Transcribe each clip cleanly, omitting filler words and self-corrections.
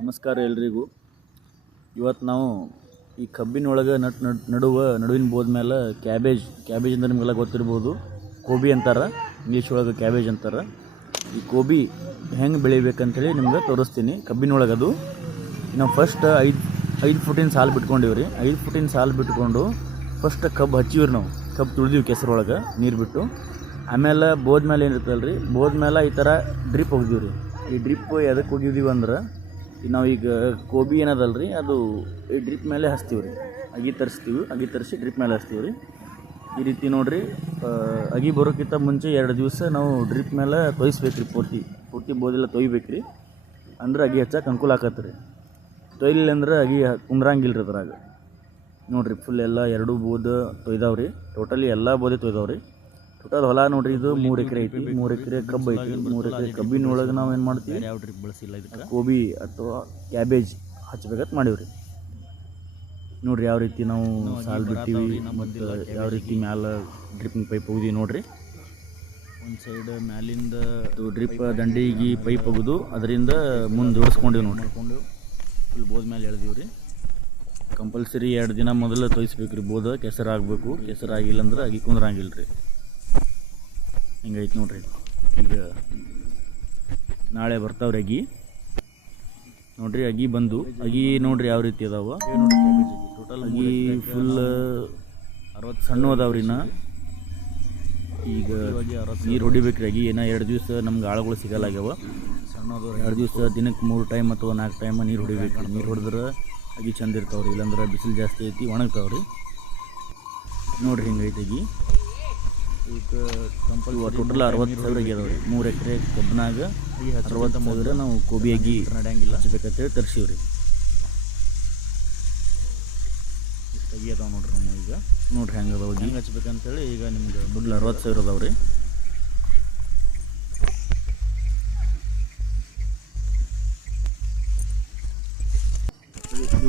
ನಮಸ್ಕಾರ ಎಲ್ರಿಗೂ. ಇವತ್ತು ನಾವು ಈ ಕಬ್ಬಿನೊಳಗೆ ನಡುವಿನ ಬೋದ ಮೇಲೆ ಕ್ಯಾಬೇಜ್ ಅಂತ ನಿಮಗೆಲ್ಲ ಗೊತ್ತಿರ್ಬೋದು. ಕೋಬಿ ಅಂತಾರೆ, ಇಂಗ್ಲೀಷ್ ಒಳಗೆ ಕ್ಯಾಬೇಜ್ ಅಂತಾರೆ. ಈ ಕೋಬಿ ಹೆಂಗೆ ಬೆಳಿಬೇಕಂತೇಳಿ ನಿಮ್ಗೆ ತೋರಿಸ್ತೀನಿ. ಕಬ್ಬಿನೊಳಗೆ ಅದು ನಾವು ಫಸ್ಟ್ 5 ಫುಟಿನ ಸಾಲು ಬಿಟ್ಕೊಂಡಿವ್ರಿ. 5 ಫುಟಿನ ಸಾಲು ಬಿಟ್ಕೊಂಡು ಫಸ್ಟ್ ಕಬ್ಬು ಹಚ್ಚಿವ್ರಿ. ನಾವು ಕಬ್ಬು ತುಳಿದೀವಿ ಕೆಸರೊಳಗೆ ನೀರು ಬಿಟ್ಟು. ಆಮೇಲೆ ಬೋದ ಮೇಲೆ ಏನಿರ್ತಲ್ಲ ರೀ, ಬೋದ ಮೇಲೆ ಈ ಥರ ಡ್ರಿಪ್ ಹೋಗಿದ್ದೀವಿ ರೀ. ಈ ಡ್ರಿಪ್ ಎದಕ್ಕೆ ಹೋಗಿದ್ದೀವಿ ಅಂದ್ರೆ ನಾವೀಗ ಕೋಬಿ ಏನದಲ್ಲ ರೀ, ಅದು ಈ ಡ್ರಿಪ್ ಮೇಲೆ ಹಚ್ತೀವಿ ರೀ. ಅಗಿ ತರಿಸಿ ಡ್ರಿಪ್ ಮೇಲೆ ಹಚ್ತೀವಿ ರೀ. ಈ ರೀತಿ ನೋಡಿರಿ, ಅಗಿ ಬರೋಕ್ಕಿಂತ ಮುಂಚೆ 2 ದಿವಸ ನಾವು ಡ್ರಿಪ್ ಮೇಲೆ ತೊಯ್ಸ್ಬೇಕು ರೀ. ಪೂರ್ತಿ ಬೋದೆಲ್ಲ ತೊಯ್ಬೇಕು ರೀ. ಅಂದ್ರೆ ಅಗಿ ಹಚ್ಚಕ್ಕೆ ಅನುಕೂಲ ಆಕತ್ತೆ ರೀ. ತೊಯ್ಲಿಲ್ಲ ಅಂದ್ರೆ ಅಗಿ ಕುಂದ್ರಂಗಿಲ್ಲ ರೀ ಅದ್ರಾಗ. ನೋಡಿರಿ, ಫುಲ್ ಎಲ್ಲ 2 ಬೋದ ತೊಯ್ದಾವ್ರಿ. ಟೋಟಲಿ ಎಲ್ಲ ಬೋದೆ ತೊಯ್ದಾವ್ರಿ. ಟೋಟಲ್ ಹೊಲ ನೋಡ್ರಿ, ಇದು 3 ಎಕರೆ ಐತಿ. 3 ಎಕರೆ ಕಬ್ಬು ಐತಿ. 3 ಎಕರೆ ಕಬ್ಬಿನೊಳಗೆ ನಾವು ಏನು ಮಾಡ್ತೀವಿ, ಯಾವ ಡ್ರಿಪ್ ಬಳಸಿಲ್ಲ ಇದಕ್ಕೆ ಕೋಬಿ ಅಥವಾ ಕ್ಯಾಬೇಜ್ ಹಚ್ಬೇಕಂತ ಮಾಡೀವ್ರಿ. ನೋಡ್ರಿ ಯಾವ ರೀತಿ ನಾವು ಸಾಲು ಬಿಟ್ಟಿವಿ ಮತ್ತು ಯಾವ ರೀತಿ ಮ್ಯಾಲೆ ಡ್ರಿಪ್ಪಿಂಗ್ ಪೈಪ್ ಹೋಗಿದ್ವಿ ನೋಡ್ರಿ. ಒಂದು ಸೈಡ್ ಮ್ಯಾಲಿಂದ ಡ್ರಿಪ್ ದಂಡಿಗೆ ಪೈಪ್ ಹೋಗೋದು, ಅದರಿಂದ ಮುಂದೆ ಜೋಡಿಸ್ಕೊಂಡಿವಿ ನೋಡ್ರಿ. ಫುಲ್ ಬೋದ ಮೇಲೆ ಎಳ್ದೀವಿ ರೀ. ಕಂಪಲ್ಸರಿ 2 ದಿನ ಮೊದಲು ತೊಯ್ಸ್ಬೇಕು ರೀ. ಬೋದ ಕೆಸರಾಗಬೇಕು. ಕೆಸರಾಗಿಲ್ಲ ಅಂದ್ರೆ ಅಗಿ ಕುಂದ್ರಂಗಿಲ್ಲ ರೀ. ಹಿಂಗೈತೆ ನೋಡ್ರಿ. ಈಗ ನಾಳೆ ಬರ್ತಾವ್ರಿ ಅಗಿ. ನೋಡ್ರಿ ಅಗಿ ಬಂದು, ಅಗಿ ನೋಡ್ರಿ ಯಾವ ರೀತಿ ಅದಾವ. ಟೋಟಲ್ ಅಗಿ ಫುಲ್ 60 ಸಣ್ಣ ಅದಾವ್ರಿ. ಈಗ ನೀರು ಹೊಡಿಬೇಕ್ರಿ. ಅಗಿ ಏನೋ 2 ದಿವಸ ನಮ್ಗೆ ಆಳುಗಳು ಸಿಗಲ್ಲಾಗ್ಯಾವ. ಸಣ್ಣದು 2 ದಿವಸ ದಿನಕ್ಕೆ 3 ಟೈಮ್ ಅಥವಾ 4 ಟೈಮ್ ನೀರು ಹೊಡಿಬೇಕು. ನೀರು ಹೊಡೆದ್ರೆ ಅಗಿ ಚಂದ ಇರ್ತಾವ್ರಿ. ಇಲ್ಲಾಂದ್ರೆ ಬಿಸಿಲು ಜಾಸ್ತಿ ಐತಿ, ಒಣಗ್ತಾವ್ರಿ. ನೋಡ್ರಿ ಹಿಂಗೈತೆ ಅಗಿ. ಈಗ ಟೋಟಲ್ 60,000 ಆಗ್ಯದವ್ರಿ. 3 ಎಕರೆ ಕಬ್ಬನಾಗ 60,000 ನಾವು ಕೋಬಿ ಅಗಿ ನಡೆಯಂಗಿಲ್ಲ ಹಚ್ಬೇಕಂತೇಳಿ ತರಿಸಿವ್ರಿ. ಇಷ್ಟು ಅಗಿ ಅದಾವ ನೋಡ್ರಿ. ನಮ್ಮ ಈಗ ನೋಡ್ರಿ ಹೆಂಗೆ ಅದಾವ ಅಗಿ. ಹೆಂಗೆ ಹಚ್ಬೇಕಂತೇಳಿ ಈಗ ನಿಮ್ಗೆ ಮೊದಲು 60,000 ಅದಾವ್ರಿ.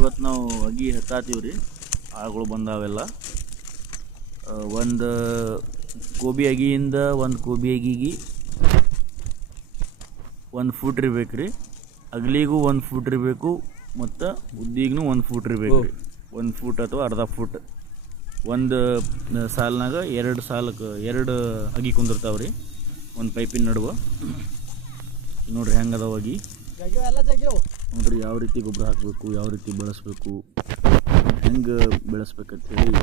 ಇವತ್ತು ನಾವು ಅಗಿ ಹತ್ತಾತೀವ್ರಿ. ಆಳುಗಳು ಬಂದಾವೆಲ್ಲ. ಒಂದು ಕೋಬಿ ಅಗಿಯಿಂದ ಒಂದು ಕೋಬಿ ಅಗಿಗೆ 1 ಫೂಟ್ ಇರ್ಬೇಕು ರೀ. ಅಗಲಿಗೂ 1 ಫೂಟ್ ಇರಬೇಕು ಮತ್ತು ಉದ್ದಿಗೂ 1 ಫೂಟ್ ಇರಬೇಕು ರೀ. 1 ಫೂಟ್ ಅಥವಾ ಅರ್ಧ ಫೂಟ್. ಒಂದು ಸಾಲಿನಾಗ 2 ಅಗಿ ಕುಂದಿರ್ತಾವೆ ರೀ, ಒಂದು ಪೈಪಿನ ನಡುವೆ. ನೋಡ್ರಿ ಹೆಂಗೆ ಅದಾವ ಅಗಿ. ನೋಡ್ರಿ ಯಾವ ರೀತಿ ಗೊಬ್ಬರ ಹಾಕಬೇಕು, ಯಾವ ರೀತಿ ಬೆಳೆಸ್ಬೇಕು, ಹೆಂಗೆ ಬೆಳೆಸ್ಬೇಕಂತ ಹೇಳಿ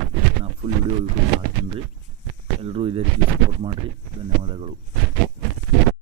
ನಾನು ಫುಲ್ ವಿಡಿಯೋ ಯೂಟ್ಯೂಬ್ ಹಾಕ್ತೀನಿ ರೀ. ಎಲ್ಲರೂ ಇದೇ ರೀತಿ ಸಪೋರ್ಟ್ ಮಾಡಿರಿ. ಧನ್ಯವಾದಗಳು.